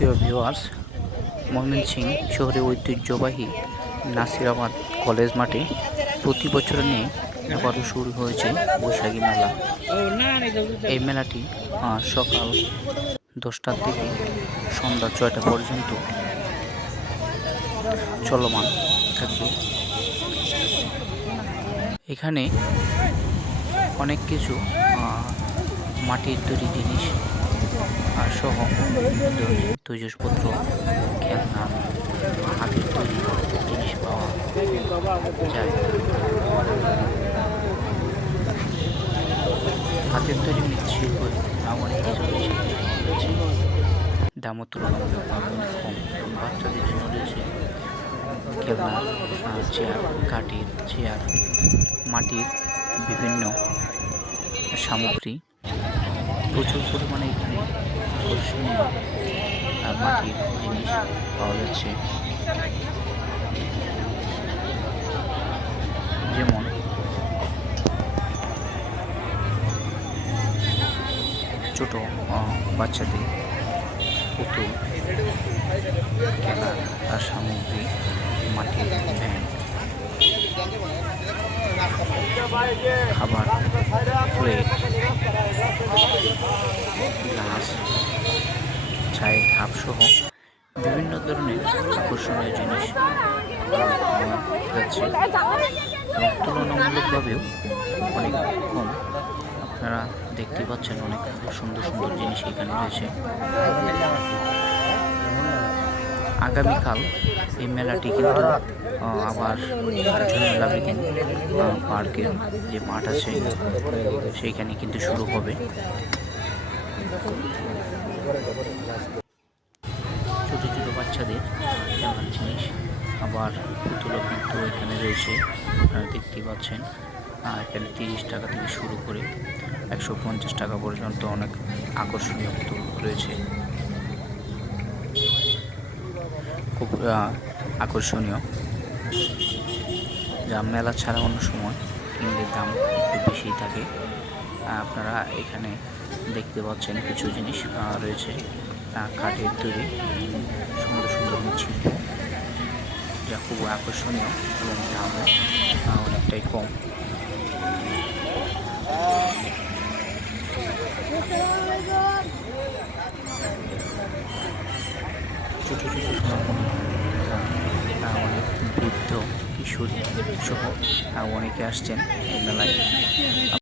প্রিয় ভিউয়ার্স, ময়মনসিংহ শহরের ঐতিহ্যবাহী নাসিরাবাদ কলেজ মাঠে প্রতি বছর নিয়ে এবারও শুরু হয়েছে বৈশাখী মেলা। এই মেলাটি সকাল 10টার থেকে সন্ধ্যা 6টা পর্যন্ত চলমান থাকবে। এখানে অনেক কিছু মাটির তৈরি জিনিস সহ তৈজসপত্র, খেলনা, হাতের তৈরি জিনিস পাওয়া যায়। হাতের তৈরি মৃৎশিল্প অনেক কিছু জিনিস রয়েছে, দামও তুলনামূলকভাবে অনেক কম। বাচ্চাদের জন্য রয়েছে খেলনা, চেয়ার, কাঠের চেয়ার, মাটির বিভিন্ন সামগ্রী। প্রচুর পরিমাণে এখানে আকর্ষণীয় মাটির জিনিস পাওয়া যাচ্ছে, যেমন ছোট বাচ্চাদের পুতুল, খেলার সামগ্রী, মাটির ভ্যান, খাবার প্লেট, গ্লাস, চায়ের কাপ সহ বিভিন্ন ধরনের আকর্ষণীয় জিনিস যাচ্ছে এবং তুলনামূলকভাবেও অনেক কম। আপনারা দেখতে পাচ্ছেন অনেক সুন্দর সুন্দর জিনিস এখানে রয়েছে। আগামীকাল এই মেলাটি কিন্তু আবার ঝুমেলা বিকেন পার্কের যে মাঠ আছে সেইখানে কিন্তু শুরু হবে। ছোটো ছোটো বাচ্চাদের খেলনার জিনিস, আবার পুতুলও কিন্তু এখানে রয়েছে, আপনারা দেখতেই পাচ্ছেন। এখানে 30 টাকা থেকে শুরু করে 150 টাকা পর্যন্ত অনেক আকর্ষণীয় পুতুল রয়েছে, খুব আকর্ষণীয়, যা মেলা ছাড়া অন্য সময় কিনলে দাম একটু বেশি থাকে। আপনারা এখানে দেখতে পাচ্ছেন কিছু জিনিস রয়েছে কাঠের তৈরি সুন্দর সুন্দর মৃৎশিল্প, যা খুব আকর্ষণীয় এবং দামও অনেকটাই কম। ছোটো ছোটো সোনামণি, অনেক বৃদ্ধ কিশোরী সহ অনেকে আসছেন এই মেলায়।